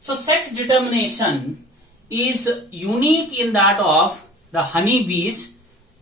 So sex determination is unique in that of the honeybees,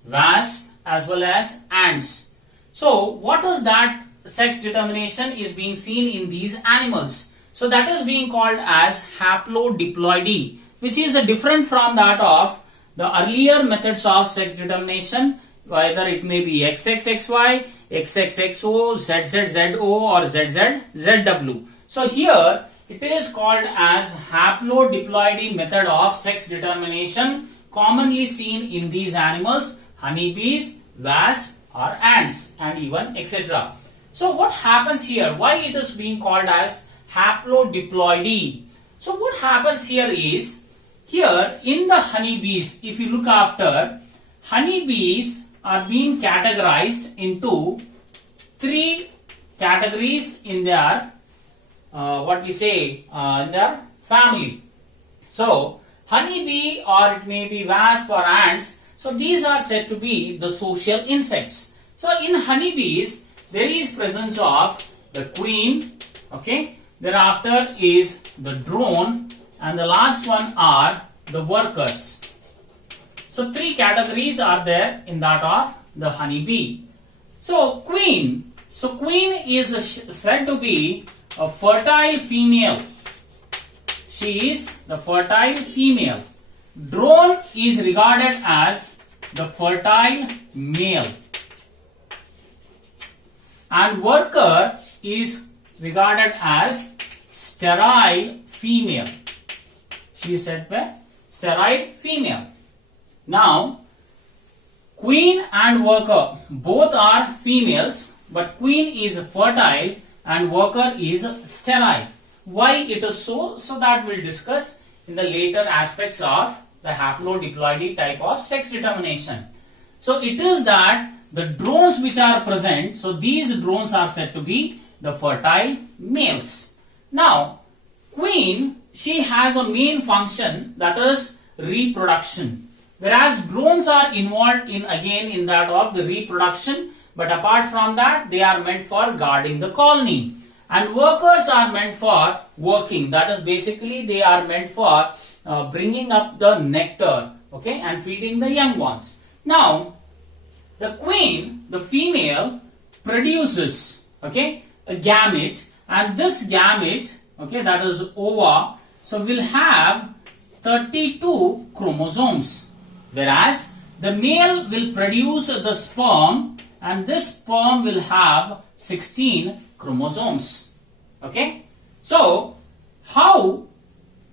wasps as well as ants. So what is that sex determination is being seen in these animals? So that is being called as haplodiploidy, which is different from that of the earlier methods of sex determination, whether it may be XXXY, XXXO, ZZZO or ZZZW. So here it is called as haplodiploidy method of sex determination, commonly seen in these animals, honeybees, wasps or ants and even etc. So what happens here? Why it is being called as haplodiploidy? So what happens here is, here in the honeybees, if you look after, honeybees are being categorized into three categories in their in their family. So honeybee, or it may be wasp or ants, so these are said to be the social insects. So in honeybees there is presence of the queen, okay, thereafter is the drone, and the last one are the workers. So three categories are there in that of the honeybee. So queen is said to be a fertile female. She is the fertile female. Drone is regarded as the fertile male. And worker is regarded as sterile female. She is said by sterile female. Now, queen and worker both are females, but queen is fertile and worker is sterile. Why it is so? So that we'll discuss in the later aspects of the haplodiploidy type of sex determination. So it is that the drones which are present, so these drones are said to be the fertile males. Now, queen, she has a main function, that is reproduction, whereas drones are involved in that of the reproduction, but apart from that they are meant for guarding the colony, and workers are meant for working, that is basically they are meant for bringing up the nectar, okay, and feeding the young ones. Now the queen, the female, produces, okay, a gamete, and this gamete, okay, that is ova, so will have 32 chromosomes, whereas the male will produce the sperm, and this sperm will have 16 chromosomes. Okay, so how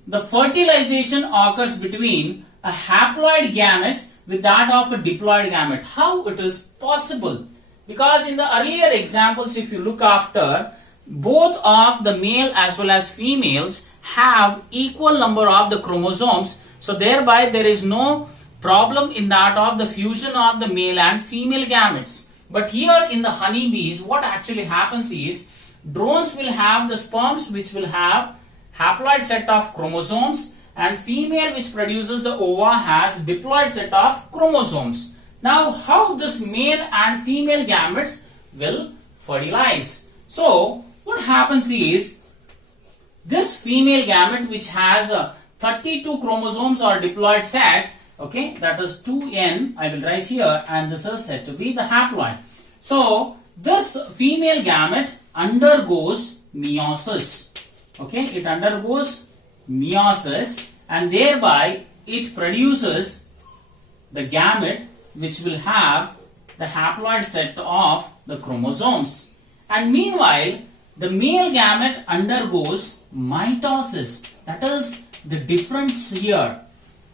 the fertilization occurs between a haploid gamete with that of a diploid gamete? How it is possible? Because in the earlier examples, if you look after, both of the male as well as females have equal number of the chromosomes, so thereby there is no problem in that of the fusion of the male and female gametes. But here in the honeybees, what actually happens is, drones will have the sperms which will have haploid set of chromosomes, and female which produces the ova has diploid set of chromosomes. Now how this male and female gametes will fertilize? So what happens is, this female gamete which has 32 chromosomes or diploid set, okay, that is 2n, I will write here, and this is said to be the haploid. So this female gamete undergoes meiosis, okay, it undergoes meiosis, and thereby it produces the gamete which will have the haploid set of the chromosomes. And meanwhile, the male gamete undergoes mitosis. That is the difference here.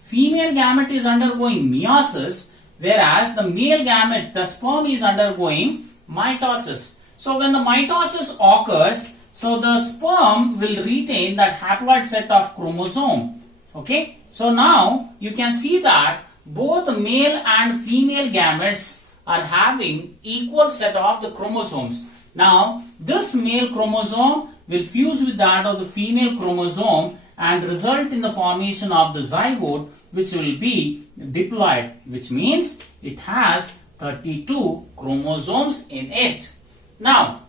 Female gamete is undergoing meiosis, whereas the male gamete, the sperm, is undergoing mitosis. So when the mitosis occurs, so the sperm will retain that haploid set of chromosome. Okay, so now you can see that both male and female gametes are having equal set of the chromosomes. Now this male chromosome will fuse with that of the female chromosome and result in the formation of the zygote, which will be diploid, which means it has 32 chromosomes in it. Now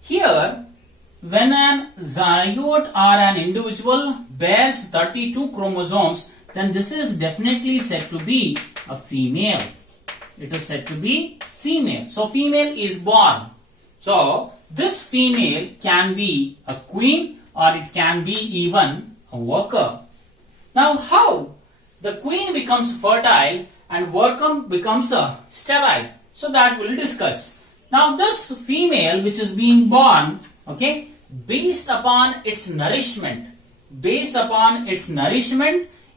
here when an zygote or an individual bears 32 chromosomes, then this is definitely said to be a female. It is said to be female. So female is born. So this female can be a queen or it can be even a worker. Now how the queen becomes fertile and worker becomes a sterile? So that we'll discuss. Now this female which is being born, okay, based upon its nourishment,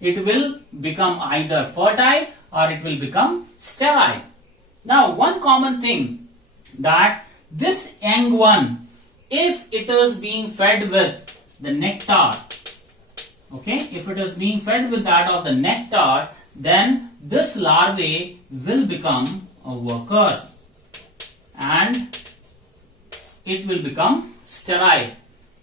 it will become either fertile or it will become sterile. Now one common thing that this young one, if it is being fed with the nectar, okay, if it is being fed with that of the nectar, then this larvae will become a worker and it will become sterile.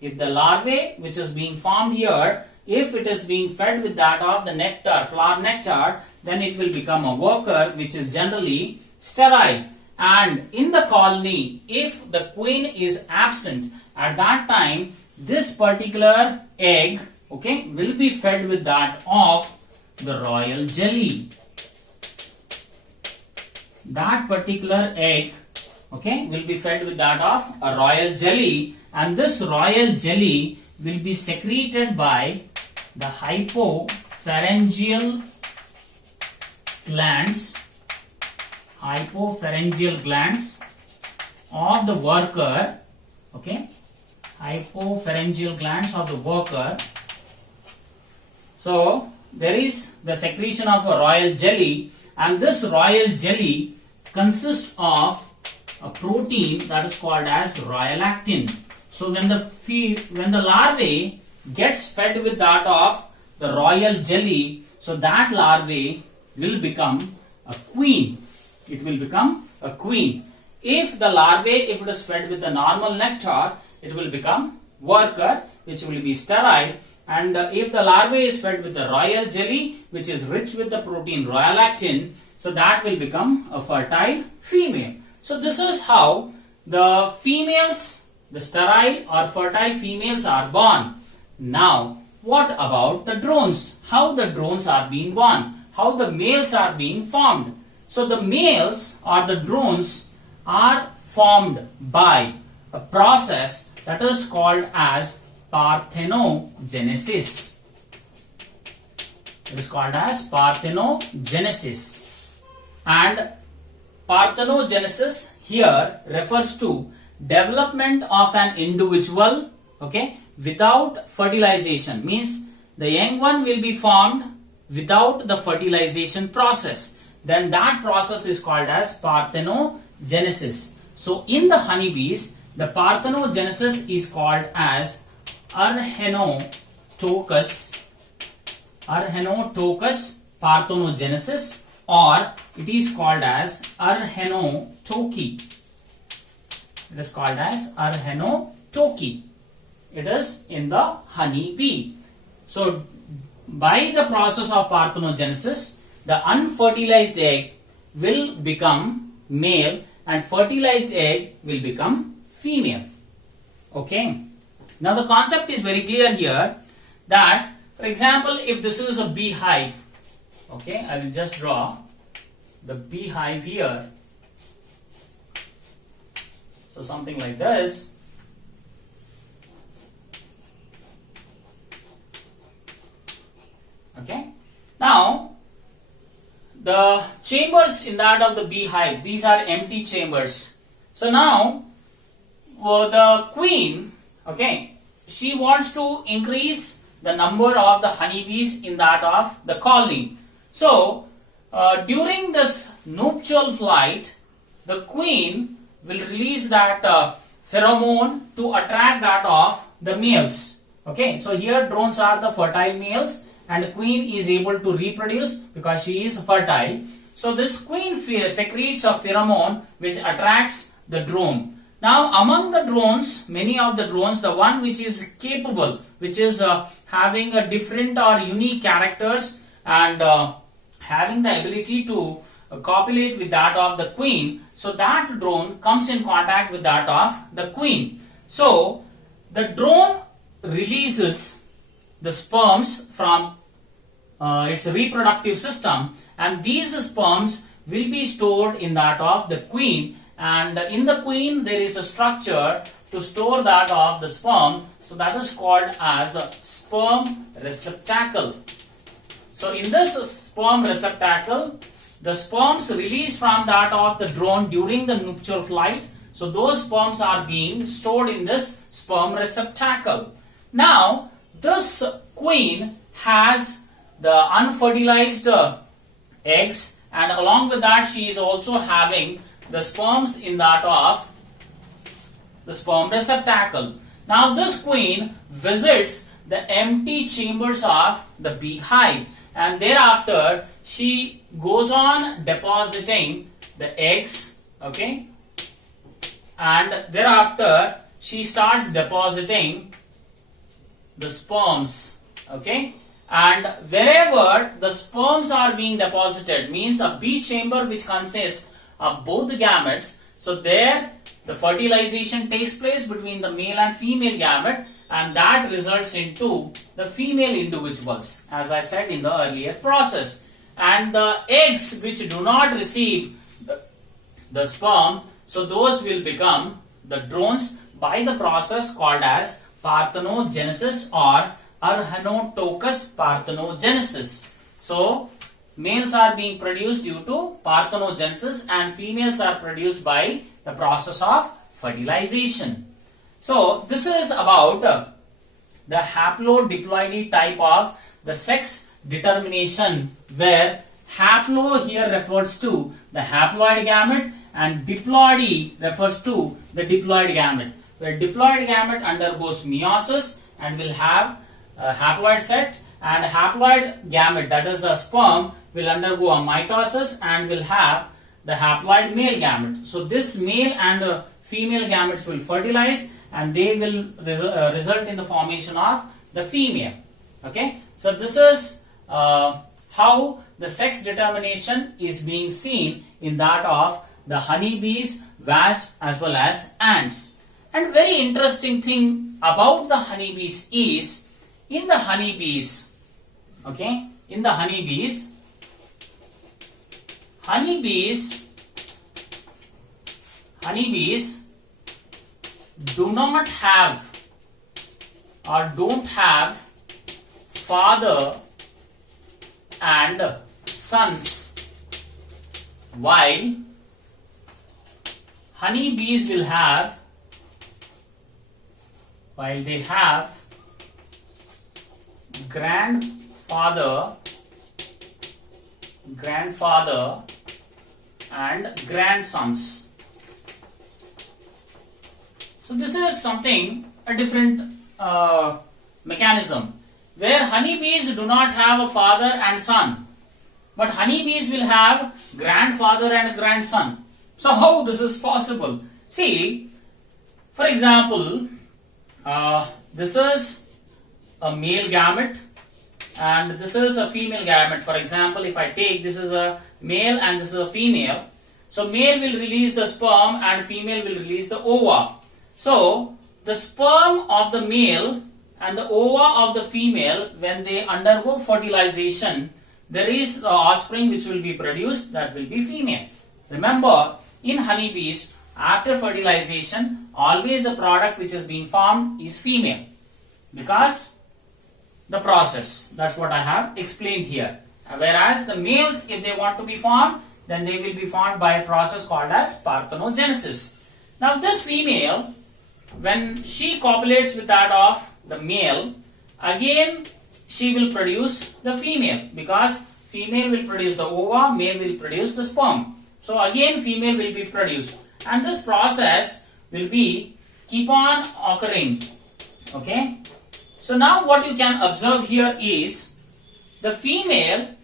If the larvae which is being formed here, if it is being fed with that of the nectar, flower nectar, then it will become a worker which is generally sterile. And in the colony, if the queen is absent, at that time this particular egg, okay, will be fed with that of the royal jelly. That particular egg, okay, will be fed with that of a royal jelly, and this royal jelly will be secreted by the hypopharyngeal glands of the worker, okay, hypopharyngeal glands of the worker. So there is the secretion of a royal jelly, and this royal jelly consists of a protein that is called as rhyolactin. So when the larvae gets fed with that of the royal jelly, so that larvae will become a queen. It will become a queen. If the larvae, if it is fed with a normal nectar, it will become worker, which will be sterile. And if the larvae is fed with the royal jelly, which is rich with the protein rhyolactin, so that will become a fertile female. So this is how the females, the sterile or fertile females are born. Now, what about the drones? How the drones are being born? How the males are being formed? So the males or the drones are formed by a process that is called as Parthenogenesis. It is called as Parthenogenesis. And Parthenogenesis here refers to development of an individual, okay, without fertilization. Means the young one will be formed without the fertilization process. Then that process is called as Parthenogenesis. So in the honeybees, the Parthenogenesis is called as Arhenotochus Parthenogenesis, or it is called as Arhenotochy. It is called as Arhenotochy. It is in the honeybee. So by the process of Parthenogenesis, the unfertilized egg will become male and fertilized egg will become female. Okay. Now the concept is very clear here that, for example, if this is a beehive, okay, I will just draw the beehive here. So something like this. Okay. Now the chambers in that of the beehive, these are empty chambers. So now the queen, okay, she wants to increase the number of the honeybees in that of the colony. So during this nuptial flight, the queen will release that pheromone to attract that of the males. Okay, so here drones are the fertile males and the queen is able to reproduce because she is fertile. So this queen secretes a pheromone which attracts the drone. Now among the drones, many of the drones, the one which is capable, which is having a different or unique characters and having the ability to copulate with that of the queen, so that drone comes in contact with that of the queen. So the drone releases the sperms from its reproductive system, and these sperms will be stored in that of the queen, and in the queen there is a structure to store that of the sperm, so that is called as a sperm receptacle. So in this sperm receptacle, the sperms released from that of the drone during the nuptial flight, so those sperms are being stored in this sperm receptacle. Now this queen has the unfertilized eggs, and along with that she is also having the sperms in that of the sperm receptacle. Now this queen visits the empty chambers of the beehive, and thereafter she goes on depositing the eggs, okay, and thereafter she starts depositing the sperms, okay, and wherever the sperms are being deposited, means a bee chamber which consists of both the gametes, so there the fertilization takes place between the male and female gamete, and that results into the female individuals, as I said in the earlier process. And the eggs which do not receive the sperm, so those will become the drones by the process called as parthenogenesis or Arhenotochus parthenogenesis. So males are being produced due to parthenogenesis, and females are produced by the process of fertilization. So this is about the haplodiploidy type of the sex determination, where haplo here refers to the haploid gamete and diploidy refers to the diploid gamete, where diploid gamete undergoes meiosis and will have a haploid set, and haploid gamete, that is a sperm, will undergo a mitosis and will have the haploid male gamete. So this male and female gametes will fertilize, and they will result in the formation of the female. Okay, so this is how the sex determination is being seen in that of the honeybees, wasps as well as ants. And very interesting thing about the honeybees is, in the honeybees, okay, in the honeybees do not have or don't have father and sons, while honeybees will have, while they have grandfather and grandsons. So this is something, a different mechanism, where honeybees do not have a father and son, but honeybees will have grandfather and grandson. So how this is possible? See, for example, this is a male gamete and this is a female gamete. For example, if I take, this is a male and this is a female, so male will release the sperm and female will release the ova. So the sperm of the male and the ova of the female, when they undergo fertilization, there is the offspring which will be produced, that will be female. Remember, in honeybees, after fertilization, always the product which is being formed is female, because the process, that's what I have explained here. Whereas the males, if they want to be formed, then they will be formed by a process called as parthenogenesis. Now this female, when she copulates with that of the male, again she will produce the female, because female will produce the ova, male will produce the sperm. So again female will be produced, and this process will be keep on occurring. Okay. So now what you can observe here is, the female,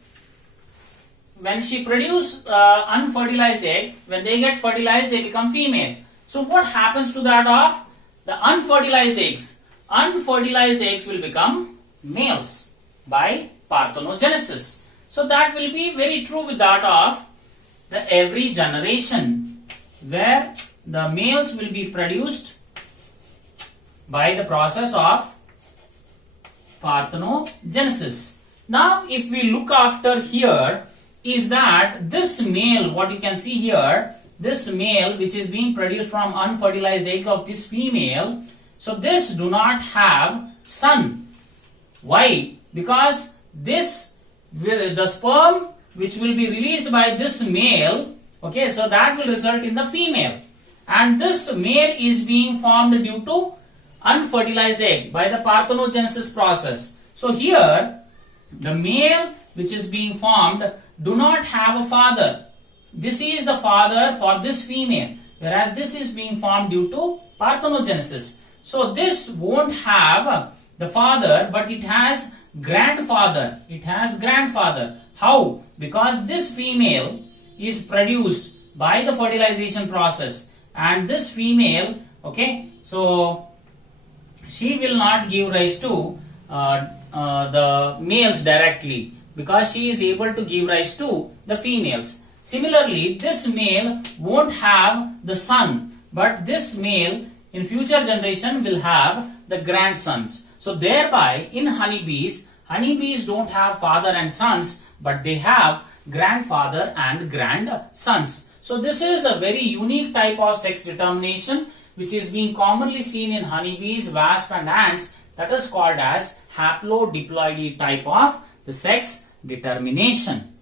when she produces unfertilized egg, when they get fertilized, they become female. So what happens to that of the unfertilized eggs? Unfertilized eggs will become males by parthenogenesis. So that will be very true with that of the every generation, where the males will be produced by the process of parthenogenesis. Now, if we look after here, is that this male, what you can see here, this male which is being produced from unfertilized egg of this female, so this do not have son. Why? Because this will, the sperm which will be released by this male, okay, so that will result in the female, and this male is being formed due to unfertilized egg by the parthenogenesis process. So here the male which is being formed do not have a father. This is the father for this female, whereas this is being formed due to parthenogenesis. So this won't have the father, but it has grandfather. It has grandfather. How? Because this female is produced by the fertilization process, and this female, okay, so she will not give rise to the males directly, because she is able to give rise to the females. Similarly, this male won't have the son, but this male in future generation will have the grandsons. So thereby in honeybees don't have father and sons, but they have grandfather and grandsons. So this is a very unique type of sex determination which is being commonly seen in honeybees, wasps and ants, that is called as haplodiploidy type of the sex determination.